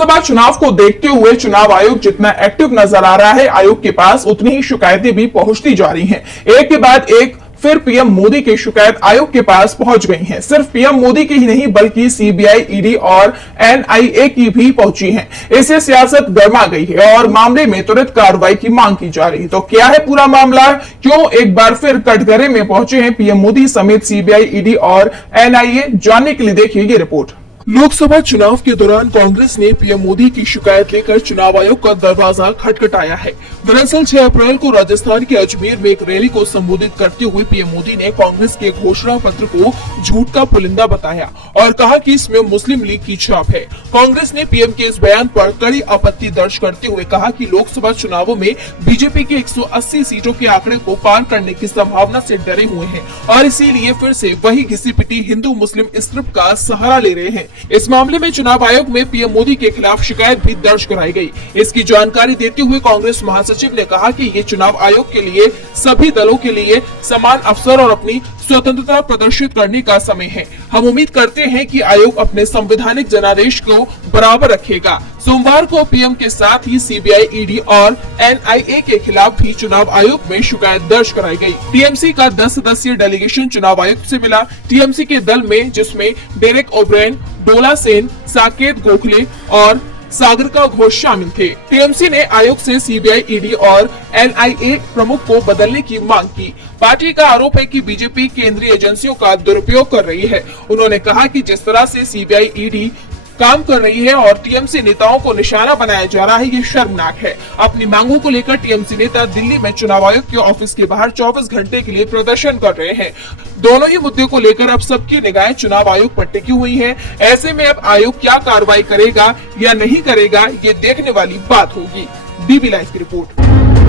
लोकसभा चुनाव को देखते हुए चुनाव आयोग जितना एक्टिव नजर आ रहा है, आयोग के पास उतनी ही शिकायतें भी पहुंचती जा रही हैं। एक के बाद एक फिर पीएम मोदी की शिकायत आयोग के पास पहुंच गई है। सिर्फ पीएम मोदी की ही नहीं बल्कि सीबीआई, ईडी और एनआईए की भी पहुंची है। इससे सियासत गर्मा गई है और मामले में तुरंत कार्रवाई की मांग की जा रही है। तो क्या है पूरा मामला, क्यों एक बार फिर कटघरे में पहुंचे हैं पीएम मोदी समेत सीबीआई, ईडी और एनआईए, जानने के लिए देखिए ये रिपोर्ट। लोकसभा चुनाव के दौरान कांग्रेस ने पीएम मोदी की शिकायत लेकर चुनाव आयोग का दरवाजा खटखटाया है। दरअसल 6 अप्रैल को राजस्थान के अजमेर में एक रैली को संबोधित करते हुए पीएम मोदी ने कांग्रेस के घोषणा पत्र को झूठ का पुलिंदा बताया और कहा कि इसमें मुस्लिम लीग की छाप है। कांग्रेस ने पीएम के इस बयान पर कड़ी आपत्ति दर्ज करते हुए कहा कि लोकसभा चुनावों में बीजेपी के 180 सीटों के आंकड़े को पार करने की संभावना से डरे हुए हैं और इसीलिए फिर से वही घिसी पिटी हिंदू मुस्लिम स्क्रिप्ट का सहारा ले रहे हैं। इस मामले में चुनाव आयोग में पीएम मोदी के खिलाफ शिकायत भी दर्ज कराई गई। इसकी जानकारी देते हुए कांग्रेस महासचिव ने कहा कि ये चुनाव आयोग के लिए सभी दलों के लिए समान अवसर और अपनी स्वतंत्रता प्रदर्शित करने का समय है। हम उम्मीद करते हैं कि आयोग अपने संवैधानिक जनादेश को बराबर रखेगा। सोमवार को पीएम के साथ ही सीबीआई, ईडी और एनआईए के खिलाफ भी चुनाव आयोग में शिकायत दर्ज कराई गई। टीएमसी का 10 सदस्यीय डेलीगेशन चुनाव आयुक्त से मिला। टीएमसी के दल में जिसमें डेरेक ओब्रेन, डोला सेन, साकेत गोखले और सागरिका घोष शामिल थे। टीएमसी ने आयोग से सीबीआई, ईडी और एनआईए प्रमुख को बदलने की मांग की। पार्टी का आरोप है कि बीजेपी केंद्रीय एजेंसियों का दुरुपयोग कर रही है। उन्होंने कहा कि जिस तरह से सीबीआई, ईडी काम कर रही है और टीएमसी नेताओं को निशाना बनाया जा रहा है, ये शर्मनाक है। अपनी मांगों को लेकर टीएमसी नेता दिल्ली में चुनाव आयोग के ऑफिस के बाहर 24 घंटे के लिए प्रदर्शन कर रहे हैं। दोनों ही मुद्दे को लेकर अब सबकी निगाहें चुनाव आयोग पर टिकी हुई हैं। ऐसे में अब आयोग क्या कार्रवाई करेगा या नहीं करेगा, ये देखने वाली बात होगी। डीबी लाइव की रिपोर्ट।